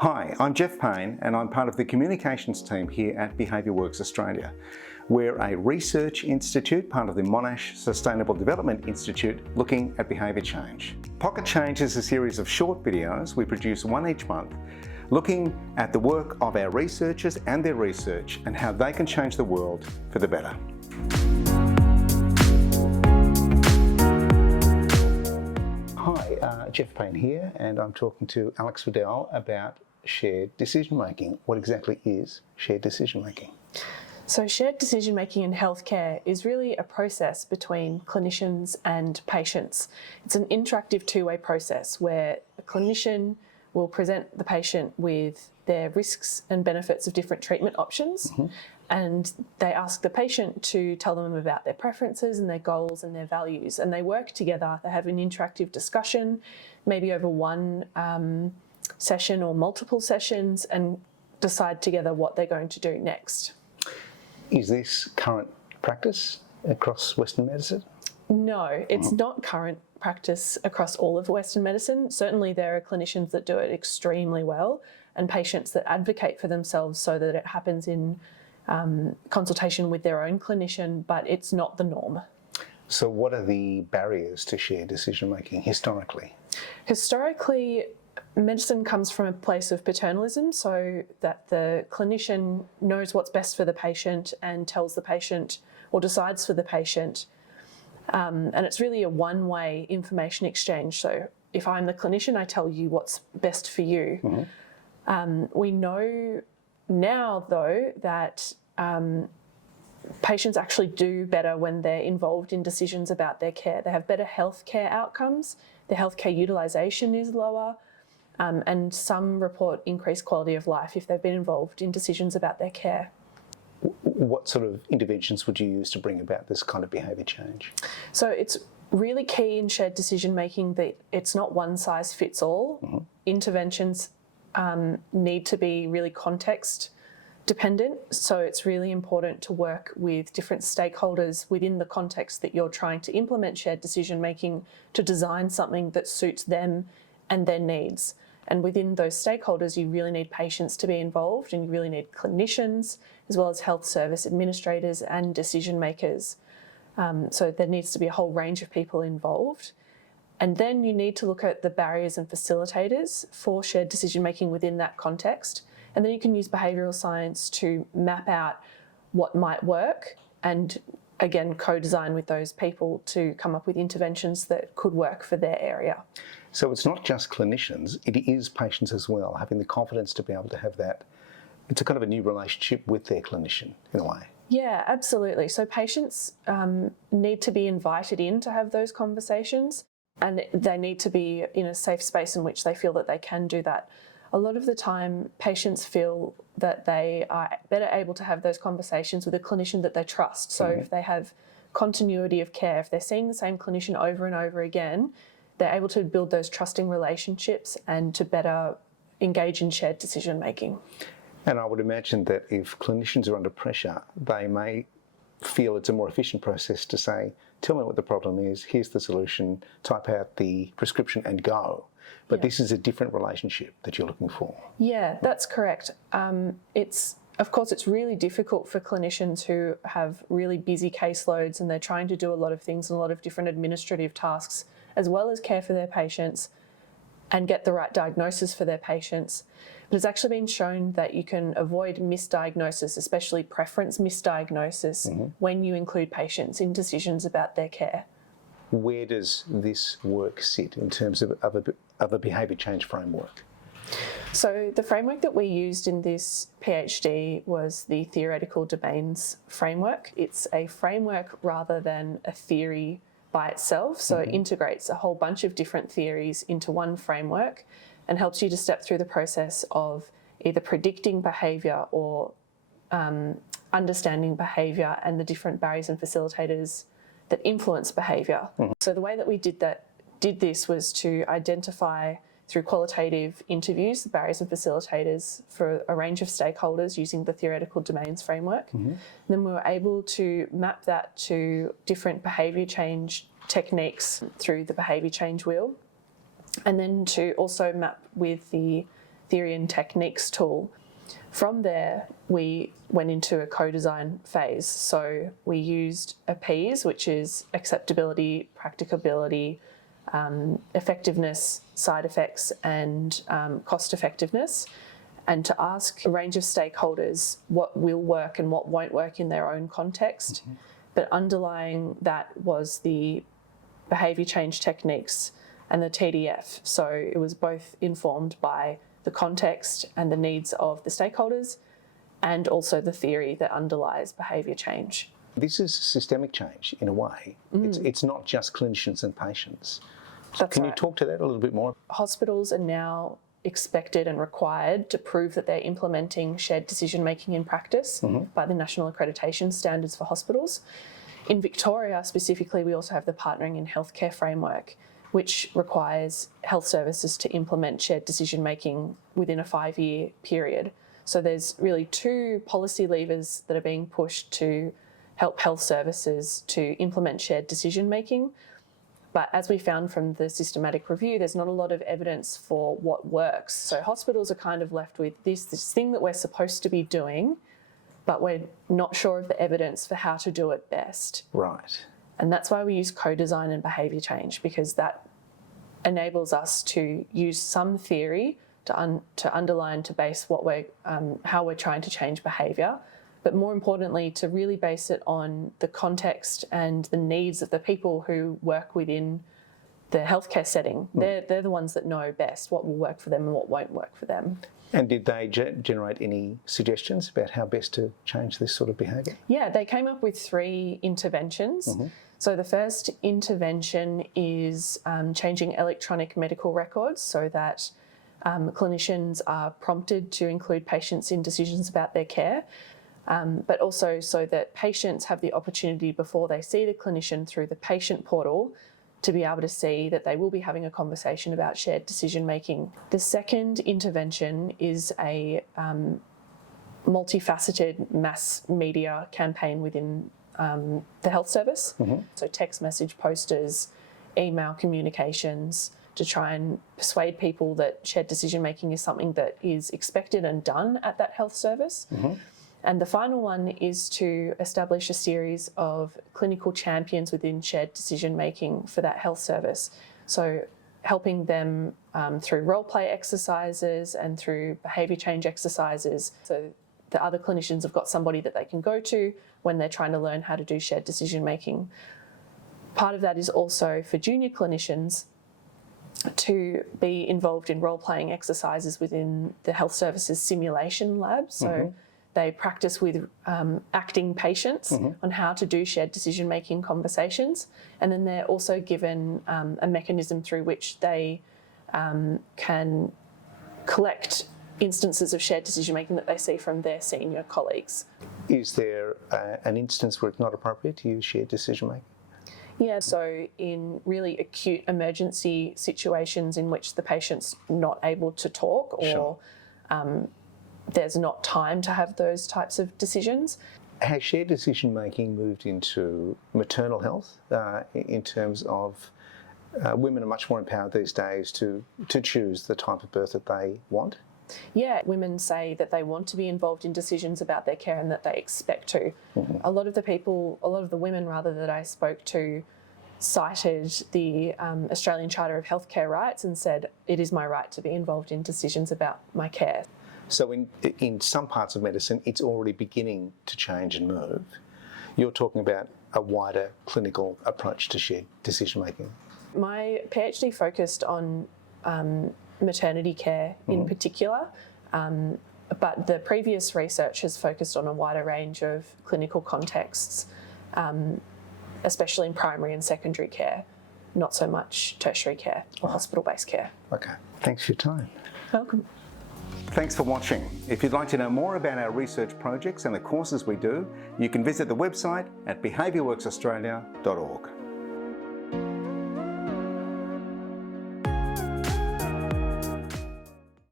Hi, I'm Jeff Payne and I'm part of the communications team here at Behaviour Works Australia. We're a research institute, part of the Monash Sustainable Development Institute, looking at behaviour change. Pocket Change is a series of short videos. We produce one each month, looking at the work of our researchers and their research and how they can change the world for the better. Hi, Jeff Payne here, and I'm talking to Alex Waddell about shared decision making. What exactly is shared decision making? So shared decision making in healthcare is really a process between clinicians and patients. It's an interactive two-way process where a clinician will present the patient with their risks and benefits of different treatment options, and they ask the patient to tell them about their preferences and their goals and their values, and they work together. They have an interactive discussion, maybe over one session or multiple sessions, and decide together what they're going to do next. Is this current practice across Western medicine? No, it's not current practice across all of Western medicine. Certainly there are clinicians that do it extremely well and patients that advocate for themselves so that it happens in consultation with their own clinician, but it's not the norm. So what are the barriers to shared decision making historically? Historically, medicine comes from a place of paternalism, so that the clinician knows what's best for the patient and tells the patient or decides for the patient. And it's really a one-way information exchange. So if I'm the clinician, I tell you what's best for you. We know now, though, that patients actually do better when they're involved in decisions about their care. They have better healthcare outcomes, their healthcare utilisation is lower, and some report increased quality of life if they've been involved in decisions about their care. What sort of interventions would you use to bring about this kind of behaviour change? So it's really key in shared decision making that it's not one size fits all. Interventions need to be really context dependent, so it's really important to work with different stakeholders within the context that you're trying to implement shared decision making to design something that suits them and their needs. And within those stakeholders, you really need patients to be involved, and you really need clinicians, as well as health service administrators and decision makers. So there needs to be a whole range of people involved. And then you need to look at the barriers and facilitators for shared decision making within that context. And then you can use behavioural science to map out what might work and, again, co-design with those people to come up with interventions that could work for their area. So it's not just clinicians, it is patients as well, having the confidence to be able to have that. It's a kind of a new relationship with their clinician in a way. Yeah, absolutely. So patients need to be invited in to have those conversations, and they need to be in a safe space in which they feel that they can do that. A lot of the time, patients feel that they are better able to have those conversations with a clinician that they trust. So if they have continuity of care, if they're seeing the same clinician over and over again, they're able to build those trusting relationships and to better engage in shared decision making. And I would imagine that if clinicians are under pressure, they may feel it's a more efficient process to say, tell me what the problem is, here's the solution, type out the prescription and go. But this is a different relationship that you're looking for. Yeah, that's correct. Of course, it's really difficult for clinicians who have really busy caseloads and they're trying to do a lot of things and a lot of different administrative tasks, as well as care for their patients and get the right diagnosis for their patients. But it's actually been shown that you can avoid misdiagnosis, especially preference misdiagnosis, when you include patients in decisions about their care. Where does this work sit in terms of a behaviour change framework? So the framework that we used in this PhD was the theoretical domains framework. It's a framework rather than a theory by itself, so it integrates a whole bunch of different theories into one framework and helps you to step through the process of either predicting behaviour or understanding behaviour and the different barriers and facilitators that influence behaviour. So the way that we did this was to identify through qualitative interviews the barriers and facilitators for a range of stakeholders using the theoretical domains framework. Then we were able to map that to different behaviour change techniques through the behaviour change wheel, and then to also map with the theory and techniques tool. From there, we went into a co-design phase. So we used APPEAS, which is acceptability, practicability, effectiveness, side effects, and cost effectiveness, and to ask a range of stakeholders what will work and what won't work in their own context. But underlying that was the behaviour change techniques and the TDF. So it was both informed by the context and the needs of the stakeholders, and also the theory that underlies behaviour change. This is systemic change in a way. It's not just clinicians and patients. That's Can right. you talk to that a little bit more? Hospitals are now expected and required to prove that they're implementing shared decision making in practice by the National Accreditation Standards for Hospitals. In Victoria specifically, we also have the Partnering in Healthcare framework, which requires health services to implement shared decision making within a 5-year period. So there's really 2 policy levers that are being pushed to help health services to implement shared decision making. But as we found from the systematic review, there's not a lot of evidence for what works. So hospitals are kind of left with this thing that we're supposed to be doing, but we're not sure of the evidence for how to do it best. Right. And that's why we use co-design and behaviour change, because that enables us to use some theory to underline, to base what we're, how we're trying to change behaviour, but more importantly, to really base it on the context and the needs of the people who work within the healthcare setting. They're the ones that know best what will work for them and what won't work for them. And did they generate any suggestions about how best to change this sort of behaviour? Yeah, they came up with 3 interventions. So the first intervention is changing electronic medical records so that clinicians are prompted to include patients in decisions about their care, but also so that patients have the opportunity before they see the clinician through the patient portal to be able to see that they will be having a conversation about shared decision making. The second intervention is a multifaceted mass media campaign within the health service. So text message, posters, email communications, to try and persuade people that shared decision making is something that is expected and done at that health service. And the final one is to establish a series of clinical champions within shared decision making for that health service. So helping them through role play exercises and through behaviour change exercises. So the other clinicians have got somebody that they can go to when they're trying to learn how to do shared decision making. Part of that is also for junior clinicians to be involved in role playing exercises within the health services simulation lab. So they practice with acting patients on how to do shared decision-making conversations. And then they're also given a mechanism through which they can collect instances of shared decision-making that they see from their senior colleagues. Is there an instance where it's not appropriate to use shared decision-making? Yeah, so in really acute emergency situations in which the patient's not able to talk or there's not time to have those types of decisions. Has shared decision-making moved into maternal health in terms of women are much more empowered these days to choose the type of birth that they want? Yeah, women say that they want to be involved in decisions about their care and that they expect to. A lot of the women that I spoke to cited the Australian Charter of Healthcare Rights and said, it is my right to be involved in decisions about my care. So in some parts of medicine, it's already beginning to change and move. You're talking about a wider clinical approach to shared decision-making. My PhD focused on maternity care in particular, but the previous research has focused on a wider range of clinical contexts, especially in primary and secondary care, not so much tertiary care or hospital-based care. Okay, thanks for your time. Welcome. Thanks for watching. If you'd like to know more about our research projects and the courses we do, you can visit the website at behaviourworksaustralia.org.